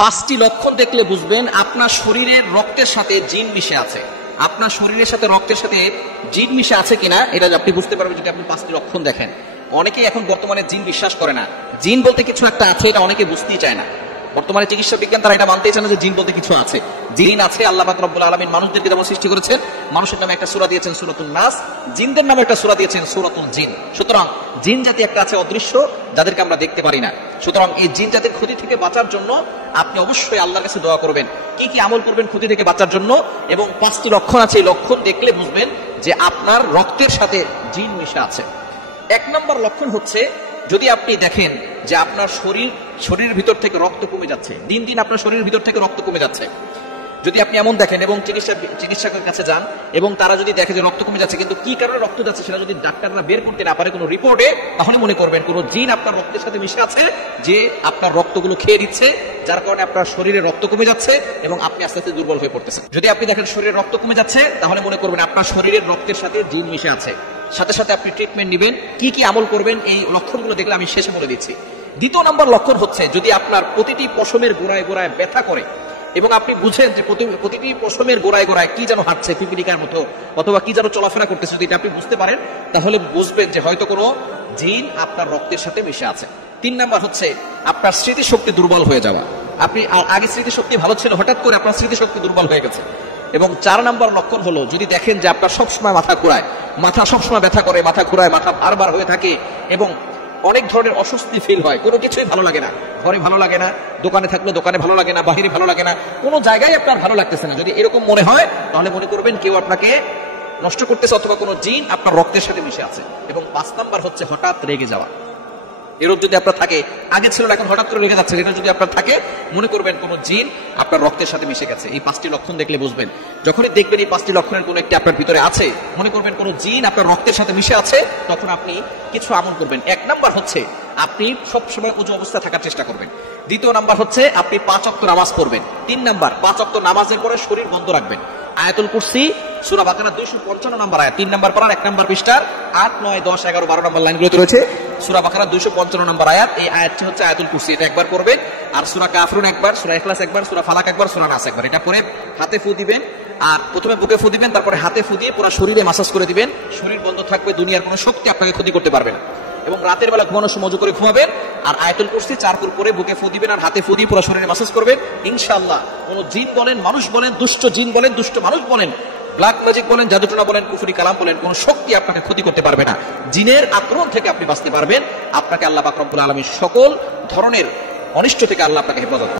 পাঁচটি লক্ষণ দেখলে বুঝবেন আপনার শরীরের রক্তের সাথে জিন মিশে আছে। আপনার শরীরের সাথে রক্তের সাথে জিন মিশে আছে কিনা এটা আপনি বুঝতে পারবেন যদি আপনি পাঁচটি লক্ষণ দেখেন। অনেকেই এখন বর্তমানে জিন বিশ্বাস করে না। জিন বলতে কিছু একটা আছে এটা অনেকে বুঝতেই চায় না। বর্তমানে চিকিৎসা বিজ্ঞান তারা এটা মানতেই চায় না যে জিন বলতে কিছু আছে। জিন আছে, আল্লাহ পাক রব্বুল আলামিন মানুষদেরকে যেমন সৃষ্টি করেছেন, মানুষের নামে একটা সূরা দিয়েছেন সূরাতুন নাস, জিনদের নামে একটা সূরা দিয়েছেন সূরাতুল জিন। সুতরাং জিন জাতি একটা আছে অদৃশ্য, যাদেরকে আমরা দেখতে পারি না। সুতরাং এই জিন জাতির ক্ষতি থেকে বাঁচার জন্য আপনি অবশ্যই আল্লাহর কাছে দোয়া করবেন। কি কি আমল করবেন ক্ষতি থেকে বাঁচার জন্য? এবং পাঁচটি লক্ষণ আছে, এই লক্ষণ দেখলে বুঝবেন যে আপনার রক্তের সাথে জিন মিশে আছে। এক নম্বর লক্ষণ হচ্ছে, যদি আপনি দেখেন যে আপনার শরীরের ভিতর থেকে রক্ত কমে যাচ্ছে, দিন দিন আপনার শরীরের ভিতর থেকে রক্ত কমে যাচ্ছে, যদি আপনি এমন দেখেন এবং চিকিৎসকের কাছে যান এবং তারা যদি দেখে যে রক্ত কমে যাচ্ছে কিন্তু কি কারণে রক্ত যাচ্ছে সেটা যদি ডাক্তাররা বের করতে না পারে কোনো রিপোর্টে, তাহলে মনে করবেন কোনো জিন আপনার রক্তের সাথে মিশে আছে, যে আপনার রক্তগুলো খেয়ে দিচ্ছে, যার কারণে আপনার শরীরে রক্ত কমে যাচ্ছে এবং আপনি আস্তে আস্তে দুর্বল হয়ে পড়তেছেন। যদি আপনি দেখেন শরীরে রক্ত কমে যাচ্ছে, তাহলে মনে করবেন আপনার শরীরের রক্তের সাথে জিন মিশে আছে। সাথে সাথে আপনি ট্রিটমেন্ট নেবেন। কি কি আমল করবেন এই লক্ষণগুলো দেখলে আমি শেষে বলে দিচ্ছি। দ্বিতীয় নম্বর লক্ষণ হচ্ছে, যদি আপনার প্রতিটি পশমের গোড়ায় গোড়ায় ব্যথা করে এবং আপনি বুঝেন যে প্রতিটি পশমের গোড়ায় গোড়ায় কি যেন হাঁটছে পিপিলিকার মতো, অথবা কি যেন চলাফেরা করতেছে, যদি এটা আপনি বুঝতে পারেন তাহলে বুঝবেন যে হয়তো কোনো জিন আপনার রক্তের সাথে মিশে আছে। তিন নাম্বার হচ্ছে আপনার স্মৃতিশক্তি দুর্বল হয়ে যাওয়া। আপনি আগে স্মৃতিশক্তি ভালো ছিল, হঠাৎ করে আপনার স্মৃতিশক্তি দুর্বল হয়ে গেছে। এবং চার নাম্বার লক্ষণ হলো, যদি দেখেন যে আপনার সবসময় মাথা ঘোরায়, মাথা সবসময় ব্যথা করে, মাথা ঘোরায়, মাথা বারবার হয়ে থাকে এবং অনেক ধরনের অস্বস্তি ফিল হয়, কোনো কিছুই ভালো লাগে না, ঘরে ভালো লাগে না, দোকানে থাকলে দোকানে ভালো লাগে না, বাহিরে ভালো লাগে না, কোনো জায়গায় আপনার ভালো লাগতেছে না, যদি এরকম মনে হয় তাহলে মনে করবেন কেউ আপনাকে নষ্ট করতেছে অথবা কোনো জিন আপনার রক্তের সাথে মিশে আছে। এবং পাঁচ নাম্বার হচ্ছে হঠাৎ রেগে যাওয়া। এরূপ যদি আপনার থাকে, আগে ছিল না এখন হঠাৎ করে রেগে যাচ্ছে, এটা যদি আপনার থাকে মনে করবেন কোনো জিন আপনার রক্তের সাথে মিশে গেছে। এই পাঁচটি লক্ষণ দেখলে বুঝবেন। যখনই দেখবেন এই পাঁচটি লক্ষণের কোনো একটি আপনার ভিতরে আছে, মনে করবেন কোনো জিন আপনার রক্তের সাথে মিশে আছে, তখন আপনি কিছু আমল করবেন। এক নাম্বার হচ্ছে আপনি সবসময় উজু অবস্থায় থাকার চেষ্টা করবেন। দ্বিতীয় নাম্বার হচ্ছে আপনি 5 ওয়াক্ত নামাজ পড়বেন। 3 নাম্বার 5 ওয়াক্ত নামাজের পরে শরীর বন্ধ রাখবেন। আয়াতুল কুরসি সূরা বাকারা 255 নম্বর আয়াত, 3 নাম্বার পারার 1 নাম্বার পৃষ্ঠার 8, 9, 10, 11, 12 নম্বর লাইনগুলোতে রয়েছে সূরা বাকারা 255 নম্বর আয়াত। এই আয়াতটি হচ্ছে আয়াতুল কুরসি, এটা একবার পড়বেন। আর সূরা কাফরুন একবার, সূরা ইখলাস একবার, সূরা ফালাক একবার, সূরা নাস একবার, এটা পড়ে হাতে ফু দিবেন। আর প্রথমে বুকে ফু দিবেন, তারপরে হাতে ফু দিয়ে পুরো শরীরে মাসাজ করে দিবেন। শরীর বন্ধ থাকবে, দুনিয়ার কোনো শক্তি আপনাকে ক্ষতি করতে পারবে না। এবং রাতের বেলা ঘুমানোর সময় ওযু করে ঘুমাবেন আর আয়াতুল কুরসি 4 ফুট করে বুকে ফু দিবেন আর হাতে ফু দিয়ে পুরো শরীরে মাসাজ করবেন। ইনশাআল্লাহ কোনো জিন বলেন, মানুষ বলেন, দুষ্ট জিন বলেন, দুষ্ট মানুষ বলেন, ব্ল্যাক ম্যাজিক বলেন, জাদুটোনা বলেন, কুফরি কালাম বলেন, কোন শক্তি আপনাকে ক্ষতি করতে পারবে না। জিনের আক্রমণ থেকে আপনি বাঁচতে পারবেন। আপনাকে আল্লাহ পাক রব্বুল আলামিন সকল ধরনের অনিষ্ট থেকে আল্লাহ আপনাকে হেফাজত